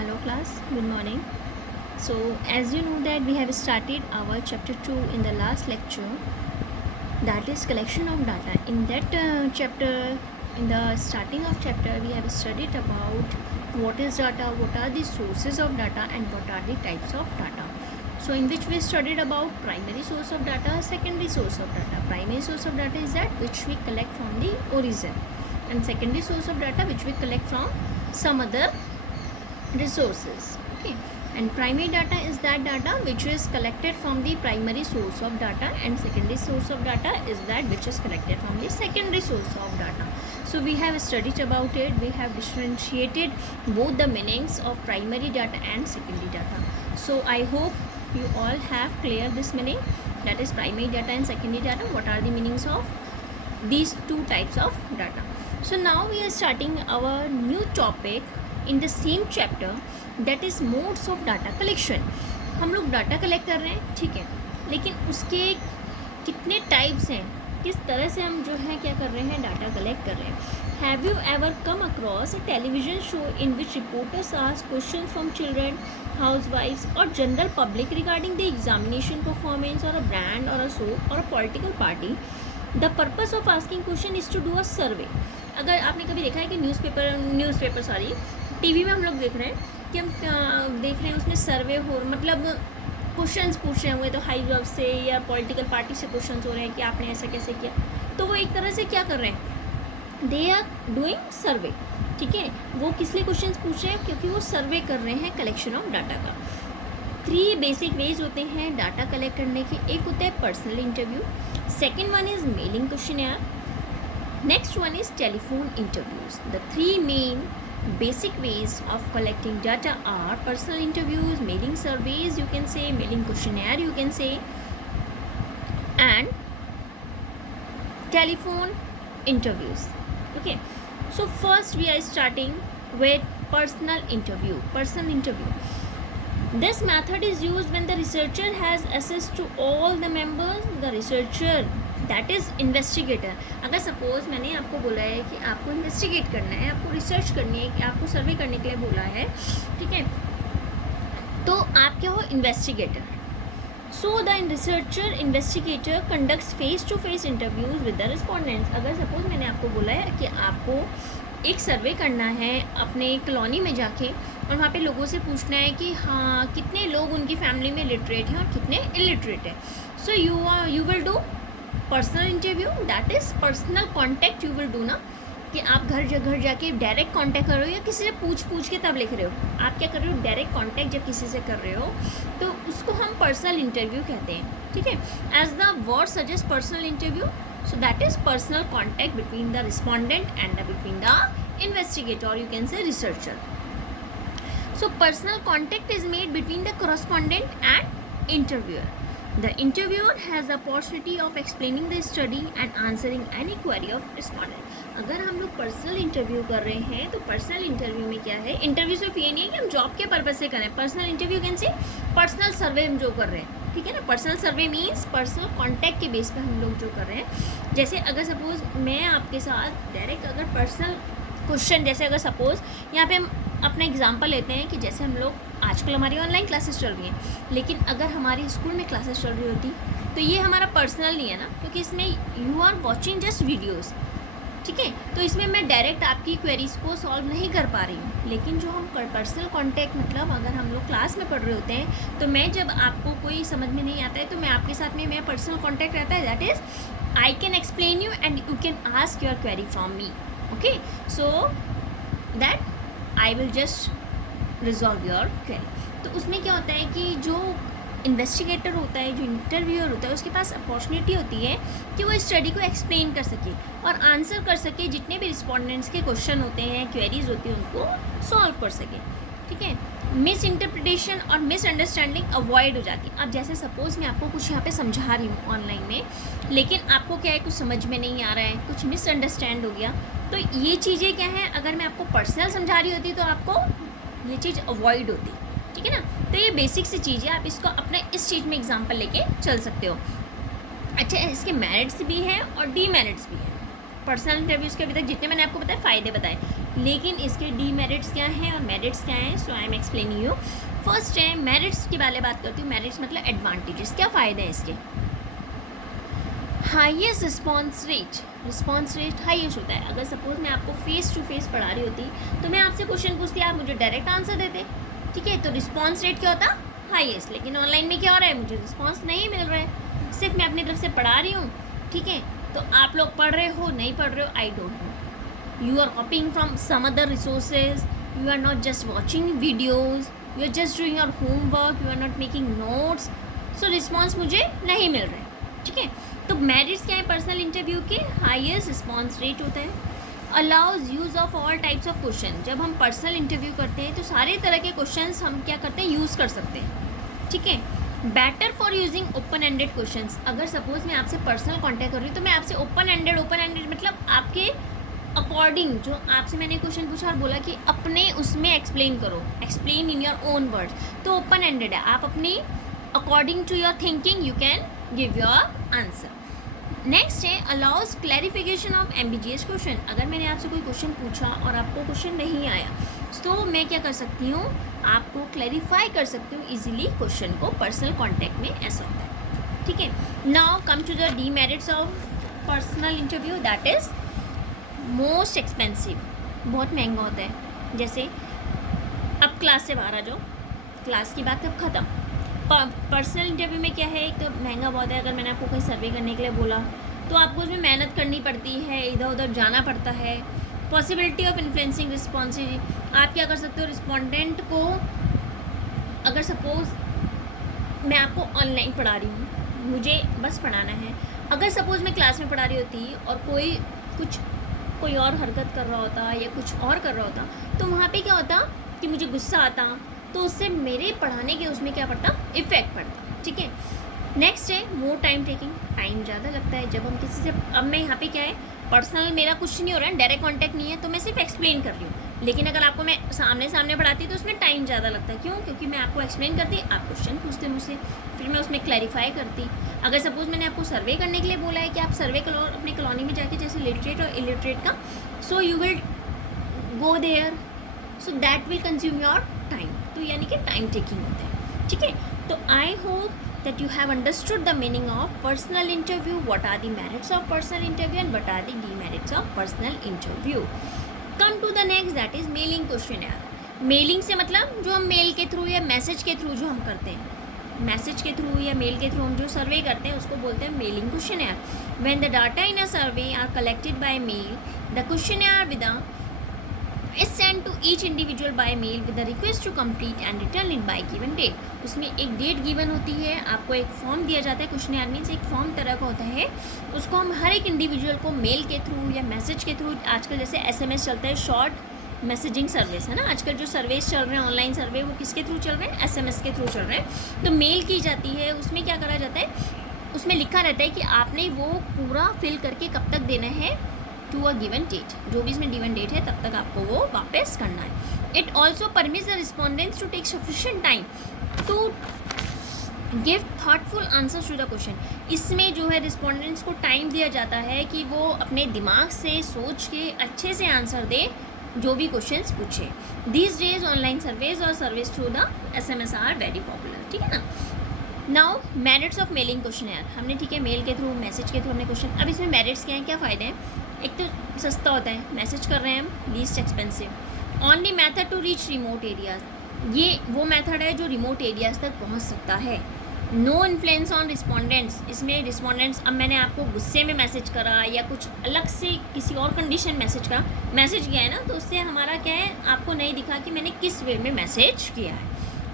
Hello class, good morning. So as you know that we have started our chapter 2 in the last lecture, that is collection of data. In that chapter, in the starting of chapter, we have studied about what is data, what are the sources of data and what are the types of data. So in which we studied about primary source of data, secondary source of data. Primary source of data is that which we collect from the origin, and secondary source of data which we collect from some other resources. Okay, and primary data is that data which is collected from the primary source of data, and secondary source of data is that which is collected from the secondary source of data. So we have studied about it, we have differentiated both the meanings of primary data and secondary data. So I hope you all have clear this meaning, that is primary data and secondary data, what are the meanings of these two types of data. So now we are starting our new topic in the same chapter, that is modes of data collection. हम लोग data collect कर रहे हैं, ठीक है, लेकिन उसके कितने टाइप्स हैं, किस तरह से हम जो है क्या कर रहे हैं, डाटा कलेक्ट कर रहे हैं. Have you ever come across a television show in which reporters ask question from children, housewifes और general public regarding the examination performance और अ ब्रांड और अ सोप और a political party? The purpose of asking question is to do a survey. अगर आपने कभी देखा है कि न्यूज़पेपर सॉरी टीवी में हम लोग देख रहे हैं कि हम देख रहे हैं उसमें सर्वे हो, मतलब क्वेश्चंस पूछ रहे हुए तो हाई जॉब से या पॉलिटिकल पार्टी से क्वेश्चंस हो रहे हैं कि आपने ऐसा कैसे किया, तो वो एक तरह से क्या कर रहे हैं, दे आर डूइंग सर्वे. ठीक है, वो किस लिए क्वेश्चंस पूछ रहे हैं, क्योंकि वो सर्वे कर रहे हैं कलेक्शन ऑफ डाटा का. 3 बेसिक वेज होते हैं डाटा कलेक्ट करने के. एक होता है personal interview, second one is mailing questionnaire, next one is telephone interviews. The 3 main basic ways of collecting data are personal interviews, mailing surveys you can say, mailing questionnaire you can say, and telephone interviews. Okay, so first we are starting with personal interview. This method is used when the researcher has access to all the members. The researcher, that is investigator. अगर suppose मैंने आपको बोला है कि आपको investigate करना है, आपको रिसर्च करनी है, कि आपको सर्वे करने के लिए बोला है, ठीक है, तो आप क्या हो, investigator. So the researcher investigator conducts face to face interviews with the respondents. अगर सपोज मैंने आपको बोला है कि आपको एक सर्वे करना है अपने कॉलोनी में जाके, और वहाँ पे लोगों से पूछना है कि हाँ कितने लोग उनकी फैमिली में लिटरेट हैं और कितने इलिटरेट हैं. सो you will do personal interview, that is personal contact you will do ना, कि आप घर जाके डायरेक्ट कॉन्टैक्ट कर रहे हो या किसी से पूछ के तब लिख रहे हो. आप क्या कर रहे हो, डायरेक्ट कॉन्टैक्ट जब किसी से कर रहे हो तो उसको हम पर्सनल इंटरव्यू कहते हैं. ठीक है, as the word suggest personal interview, so that is personal contact between the respondent and between the investigator, you can say researcher. So personal contact is made between the correspondent and interviewer. The interviewer has the opportunity of explaining the study and answering any query of respondent. अगर हम लोग personal interview कर रहे हैं तो personal interview में क्या है, इंटरव्यू सिर्फ ये नहीं है कि हम जॉब के पर्पज से करें. Personal interview can say personal survey हम जो कर रहे हैं, ठीक है ना. Personal survey means personal contact के बेस पे हम लोग जो कर रहे हैं. जैसे अगर सपोज मैं आपके साथ डायरेक्ट अगर पर्सनल क्वेश्चन, जैसे अगर सपोज यहाँ पे हम अपना एग्जांपल लेते हैं कि जैसे हम लोग आजकल हमारी ऑनलाइन क्लासेस चल रही हैं, लेकिन अगर हमारी स्कूल में क्लासेस चल रही होती तो ये हमारा पर्सनल नहीं है ना, क्योंकि इसमें you are watching just videos. ठीक है, तो इसमें मैं डायरेक्ट आपकी क्वेरीज को सॉल्व नहीं कर पा रही हूँ. लेकिन जो हम पर्सनल कॉन्टैक्ट, मतलब अगर हम लोग क्लास में पढ़ रहे होते हैं तो मैं जब आपको कोई समझ में नहीं आता है तो मैं आपके साथ में मेरा पर्सनल कॉन्टैक्ट रहता है, that is I can explain you and you can ask your query from me. Okay, so that I will just resolve your query. तो उसमें क्या होता है कि जो इन्वेस्टिगेटर होता है, जो इंटरव्यूअर होता है, उसके पास अपॉर्चुनिटी होती है कि वो स्टडी को एक्सप्लेन कर सके और आंसर कर सके, जितने भी रिस्पॉन्डेंट्स के क्वेश्चन होते हैं, क्वेरीज होती हैं, उनको सॉल्व कर सके. ठीक है, मिस इंटरप्रिटेशन और मिसअंडरस्टैंडिंग अवॉइड हो जाती है. अब जैसे सपोज़ मैं आपको कुछ यहाँ पे समझा रही हूँ ऑनलाइन में, लेकिन आपको क्या है, कुछ समझ में नहीं आ रहा है, कुछ मिसअंडरस्टैंड हो गया, तो ये चीज़ें क्या हैं, अगर मैं आपको पर्सनल समझा रही होती तो आपको ये चीज़ अवॉइड होती. ठीक है ना, तो ये बेसिक सी चीज़ है, आप इसको अपने इस चीज़ में एग्जांपल लेके चल सकते हो. अच्छा, इसके मेरिट्स भी हैं और डीमेरिट्स भी हैं. पर्सनल इंटरव्यूज़ के अभी तक जितने मैंने आपको बताए फ़ायदे बताए, लेकिन इसके डीमेरिट्स क्या हैं और मेरिट्स क्या हैं, so I am explaining you. First है मेरिट्स की बारे बात करती हूँ। मेरिट्स मतलब एडवांटेजेस, क्या फ़ायदे हैं इसके। हाईएस्ट रिस्पॉन्स रेट हाईएस्ट होता है। अगर सपोज मैं आपको फेस टू फेस पढ़ा रही होती तो मैं आपसे क्वेश्चन पूछती, आप मुझे डायरेक्ट आंसर देते, ठीक है, तो रिस्पॉन्स रेट क्या होता, हाईएस्ट। लेकिन ऑनलाइन में क्या हो रहा है, मुझे रिस्पॉन्स नहीं मिल रहा है, सिर्फ मैं अपनी तरफ से पढ़ा रही हूँ, ठीक है। तो आप लोग पढ़ रहे हो नहीं पढ़ रहे हो, I don't know, you are copying from some other resources, you are not just watching videos, you are just doing your homework, you are not making notes, so response मुझे नहीं मिल रहा है, ठीक है। तो मेरिट्स क्या है पर्सनल इंटरव्यू के, हाईएस्ट रिस्पॉन्स रेट होता है, allows use of all types of question. जब हम पर्सनल इंटरव्यू करते हैं तो सारे तरह के क्वेश्चंस हम क्या करते हैं, यूज़ कर सकते हैं, ठीक है। Better for using open ended questions. अगर सपोज मैं आपसे पर्सनल कांटेक्ट कर रही हूँ तो मैं आपसे ओपन एंडेड मतलब आपके अकॉर्डिंग, जो आपसे मैंने क्वेश्चन पूछा और बोला कि अपने उसमें एक्सप्लेन करो, explain in your own words, तो ओपन एंडेड है, आप अपनी according to your thinking you can give your answer. Next है allows clarification of ambiguous question. अगर मैंने आपसे कोई क्वेश्चन पूछा और आपको क्वेश्चन नहीं आया तो मैं क्या कर सकती हूँ, आपको क्लैरिफाई कर सकती हूँ इजीली क्वेश्चन को, पर्सनल कांटेक्ट में ऐसा होता है, ठीक है। Now come to the demerits of personal interview, that is most expensive, बहुत महंगा होता है। जैसे अब क्लास से बाहर आ जाओ, क्लास की बात अब ख़त्म, पर्सनल इंटरव्यू में क्या है, एक तो महंगा बहुत है। अगर मैंने आपको कहीं सर्वे करने के लिए बोला तो आपको उसमें मेहनत करनी पड़ती है, इधर उधर जाना पड़ता है। पॉसिबिलिटी ऑफ इन्फ्लुएंसिंग रिस्पॉन्सिव, आप क्या कर सकते हो, रिस्पोंडेंट को, अगर सपोज मैं आपको ऑनलाइन पढ़ा रही हूँ, मुझे बस पढ़ाना है, अगर सपोज़ मैं क्लास में पढ़ा रही होती और कोई और हरकत कर रहा होता या कुछ और कर रहा होता तो वहाँ पे क्या होता कि मुझे गुस्सा आता, तो उससे मेरे पढ़ाने के उसमें क्या पड़ता, इफ़ेक्ट पड़ता, ठीक है। नेक्स्ट है मोर टाइम टेकिंग, टाइम ज़्यादा लगता है जब हम किसी से, अब मैं यहाँ पे क्या है, पर्सनल मेरा कुछ नहीं हो रहा है, डायरेक्ट कांटेक्ट नहीं है, तो मैं सिर्फ एक्सप्लेन कर रही हूँ। लेकिन अगर आपको मैं सामने पढ़ाती तो उसमें टाइम ज़्यादा लगता है, क्यों, क्योंकि मैं आपको एक्सप्लेन करती, आप क्वेश्चन पूछते मुझसे, फिर मैं उसमें क्लैरिफाई करती। अगर सपोज मैंने आपको सर्वे करने के लिए बोला है कि आप सर्वे करो अपने कॉलोनी में जाके, जैसे लिटरेट और इलिटरेट का, so you will go there, so that will consume your time, तो यानी कि टाइम टेकिंग होता है, ठीक है। तो I hope that you have understood the meaning of personal interview, what are the merits of personal interview and what are the demerits of personal interview. Come to the next, that is mailing questionnaire. Mailing से मतलब जो हम mail के through या message के through जो हम करते हैं, मैसेज के थ्रू या मेल के थ्रू हम जो सर्वे करते हैं उसको बोलते हैं mailing questionnaire. When the data in a survey are collected by mail, the questionnaire with is sent to each individual by mail with a request to complete and return it by given date. उसमें एक date given होती है, आपको एक form दिया जाता है, questionnaire means एक फॉर्म तरह का होता है, उसको हम हर एक इंडिविजुअल को मेल के थ्रू या मैसेज के थ्रू, आजकल जैसे SMS चलता है, शॉर्ट मैसेजिंग सर्विस है ना, आजकल जो सर्विस चल रहे हैं ऑनलाइन सर्वे, वो किसके थ्रू चल रहे हैं, SMS के थ्रू चल रहे हैं। तो मेल की जाती है, उसमें क्या करा जाता है, उसमें लिखा रहता है कि आपने वो पूरा फिल करके कब तक देना है, टू अ गिवन डेट, जो भी इसमें गिवन डेट है तब तक आपको वो वापस करना है। It also permits the respondents to take sufficient time to give thoughtful answers to the question. इसमें जो है रिस्पॉन्डेंट्स को टाइम दिया जाता है कि वो अपने दिमाग से सोच के अच्छे से आंसर दे जो भी क्वेश्चंस पूछे। दीज डेज ऑनलाइन सर्वेज और service through the SMS are very popular, ठीक है ना। Now merits of mailing questionnaire, हमने ठीक है मेल के थ्रू मैसेज के थ्रू हमने क्वेश्चन, अब इसमें मेरिट्स क्या हैं, क्या फ़ायदे हैं। एक तो सस्ता होता है, मैसेज कर रहे हैं हम, least expensive, only method to reach remote areas, ये वो मेथड है जो रिमोट एरियाज तक पहुंच सकता है। नो इन्फ्लुएंस ऑन रिस्पोंडेंट्स, इसमें रिस्पोंडेंट्स, अब मैंने आपको गुस्से में मैसेज करा या कुछ अलग से किसी और कंडीशन मैसेज करा, मैसेज किया है ना, तो उससे हमारा क्या है, आपको नहीं दिखा कि मैंने किस वे में मैसेज किया है।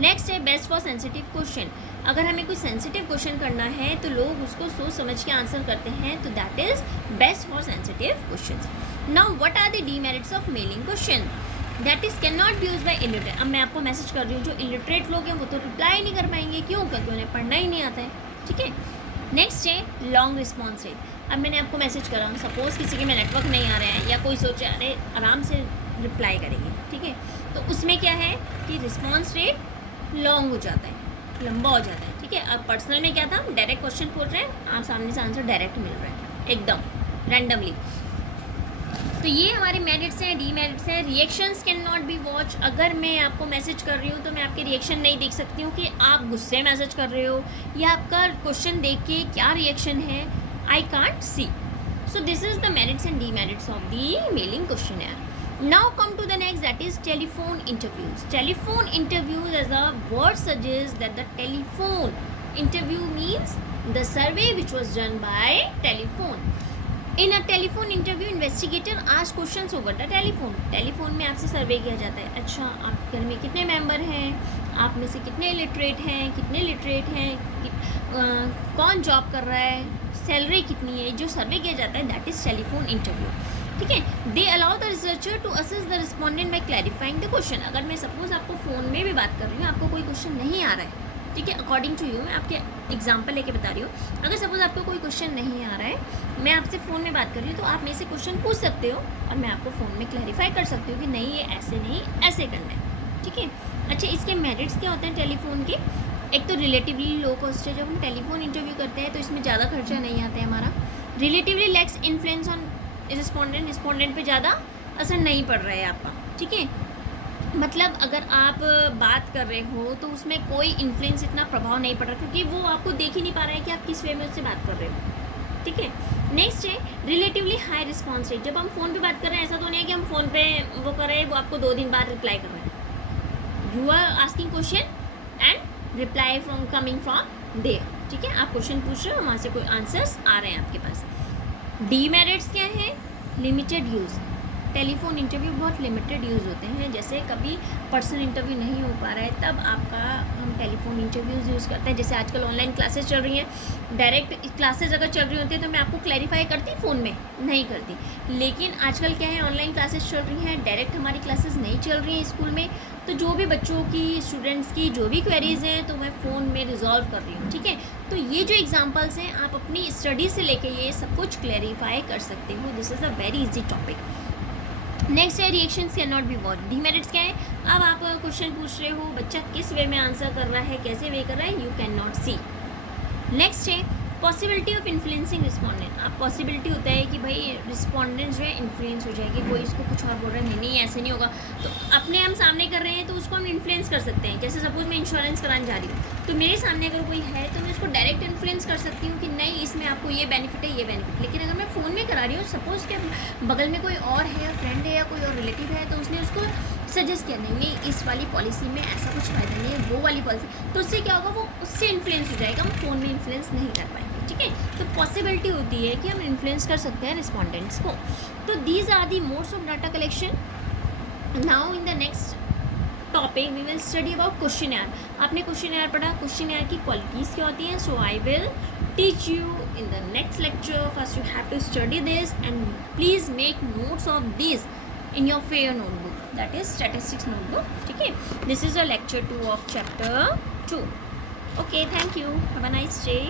नेक्स्ट है बेस्ट फॉर सेंसिटिव क्वेश्चन, अगर हमें कोई सेंसिटिव क्वेश्चन करना है तो लोग उसको सोच समझ के आंसर करते हैं, तो that is best for sensitive question. Now what are the demerits of mailing question, that is can not be use by illiterate. अब मैं आपको मैसेज कर रही हूँ, जो इलिटरेट लोग हैं वो तो रिप्लाई नहीं कर पाएंगे, क्यों, क्योंकि उन्हें पढ़ना ही नहीं आता है, ठीक है। नेक्स्ट है लॉन्ग रिस्पॉन्स रेट, अब मैंने आपको मैसेज करा, सपोज़ किसी के में नेटवर्क नहीं आ रहा है या कोई सोचे अरे आराम से रिप्लाई करेंगे, ठीक है, तो उसमें क्या है कि रिस्पॉन्स रेट लॉन्ग हो जाता है, लंबा हो जाता है, ठीक है। अब पर्सनल में क्या था, डायरेक्ट क्वेश्चन पूछ रहे हैं, आप सामने से आंसर डायरेक्ट मिल रहा है एकदम रैंडमली। तो ये हमारे मेरिट्स हैं, डीमेरिट्स हैं। Reactions can not be watch. अगर मैं आपको मैसेज कर रही हूँ तो मैं आपके रिएक्शन नहीं देख सकती हूँ कि आप गुस्से मैसेज कर रहे हो या आपका क्वेश्चन देख के क्या रिएक्शन है, I can't see. So this is the merits and demerits of the mailing questionnaire. Now come to the next, that is telephone interviews. Telephone interviews, as the word suggests, that the telephone interview means the survey which was done by telephone. In a telephone interview, investigator asks questions over the telephone. Telephone में आपसे सर्वे किया जाता है. अच्छा, आप घर में कितने मेंबर हैं, आप में से कितने लिटरेट हैं, कितने लिटरेट हैं, कौन जॉब कर रहा है, सैलरी कितनी है. जो सर्वे किया जाता है दैट इज़ टेलीफोन इंटरव्यू. ठीक है. They allow the researcher to assess the respondent by clarifying the question. अगर मैं सपोज आपको फ़ोन में भी बात कर रही हूँ, आपको कोई क्वेश्चन नहीं आ रहा है, ठीक है, अकॉर्डिंग टू यू, मैं आपके एग्जाम्पल लेके बता रही हूँ. अगर सपोज आपको कोई क्वेश्चन नहीं आ रहा है, मैं आपसे फ़ोन में बात कर रही हूँ, तो आप मेरे से क्वेश्चन पूछ सकते हो और मैं आपको फ़ोन में क्लैरिफाई कर सकती हूँ कि नहीं, ये ऐसे नहीं, ऐसे करना है. ठीक है. अच्छा, इसके मेरिट्स क्या होते हैं टेलीफोन के? एक तो रिलेटिवली लो कॉस्ट है. जब हम टेलीफोन इंटरव्यू करते हैं तो इसमें ज़्यादा खर्चा नहीं आता है हमारा. Relatively less influence on respondent पे ज़्यादा असर नहीं पड़ रहा है आपका. ठीक है. मतलब अगर आप बात कर रहे हो तो उसमें कोई इन्फ्लुएंस, इतना प्रभाव नहीं पड़ रहा, क्योंकि वो आपको देख ही नहीं पा रहा है कि आप किस वे में उससे बात कर रहे हो. ठीक है. नेक्स्ट है रिलेटिवली हाई रिस्पॉन्स रेट. जब हम फ़ोन पे बात कर रहे हैं, ऐसा तो नहीं है कि हम फ़ोन पे वो कर रहे हैं, वो आपको 2 दिन बाद रिप्लाई कर रहे हैं. You are asking question and reply from coming from there. ठीक है. आप क्वेश्चन पूछ रहे हो, वहाँ से कोई आंसर्स आ रहे हैं आपके पास. डीमेरिट्स क्या है? Limited use. टेलीफोन इंटरव्यू बहुत लिमिटेड यूज़ होते हैं. जैसे कभी पर्सनल इंटरव्यू नहीं हो पा रहा है, तब आपका हम टेलीफोन इंटरव्यूज़ यूज़ करते हैं. जैसे आजकल ऑनलाइन क्लासेस चल रही हैं, डायरेक्ट क्लासेस अगर चल रही होती है तो मैं आपको क्लैरिफाई करती, फ़ोन में नहीं करती. लेकिन आजकल क्या है, ऑनलाइन क्लासेस चल रही हैं, डायरेक्ट हमारी क्लासेस नहीं चल रही हैं स्कूल में, तो जो भी बच्चों की, स्टूडेंट्स की जो भी क्वेरीज़ हैं, तो मैं फ़ोन में रिजॉल्व कर रही हूँ. ठीक है. तो ये जो एग्जांपल्स हैं, आप अपनी स्टडी से लेके ये सब कुछ क्लैरिफाई कर सकते हो. This is a very easy topic. Next है reactions can not be watch. Demerits क्या है? अब आप क्वेश्चन पूछ रहे हो, बच्चा किस वे में आंसर कर रहा है, कैसे वे कर रहा है, you can not see. Next है पॉसिबिलिटी ऑफ इन्फ्लुएंसिंग रिस्पॉन्डेंट. अब पॉसिबिलिटी होता है कि भाई रिस्पॉन्डेंट जो है इन्फ्लुएंस हो जाएगी, कोई इसको कुछ और बोल रहा है, नहीं नहीं ऐसे नहीं होगा, तो अपने हम सामने कर रहे हैं तो उसको हम इन्फ्लुएंस कर सकते हैं. जैसे सपोज मैं इंश्योरेंस कराने जा रही हूँ, तो मेरे सामने अगर कोई है तो मैं उसको डायरेक्ट इन्फ्लुएंस कर सकती हूँ कि नहीं, इसमें आपको ये बेनिफिट है, ये बेनिफिट. लेकिन अगर मैं फ़ोन में करा रही हूँ, सपोज़ कि बगल में कोई और है, या फ्रेंड है, या कोई और रिलेटिव है, तो उसने उसको सजेस्ट किया, नहीं नहीं इस वाली पॉलिसी में ऐसा कुछ फ़ायदा नहीं है, वो वाली पॉलिसी, तो उससे क्या होगा, वो उससे इन्फ्लुएंस हो जाएगा, हम फ़ोन में इन्फ्लुएंस नहीं कर पाएंगे. ठीक है. तो पॉसिबिलिटी होती है कि हम इन्फ्लुएंस कर सकते हैं रिस्पॉन्डेंट्स को. तो these are the modes of data collection. Now in the next topic we will study about questionnaire. आपने क्वेश्चनर पढ़ा, क्वेश्चनर की क्वालिटीज़ क्या होती हैं. So I will teach you in the next lecture. First you have to study this and please make notes of this in your fair notebook, that is statistics notebook. ठीक है. This is a lecture 2 of chapter 2. Okay, thank you. Have a nice day.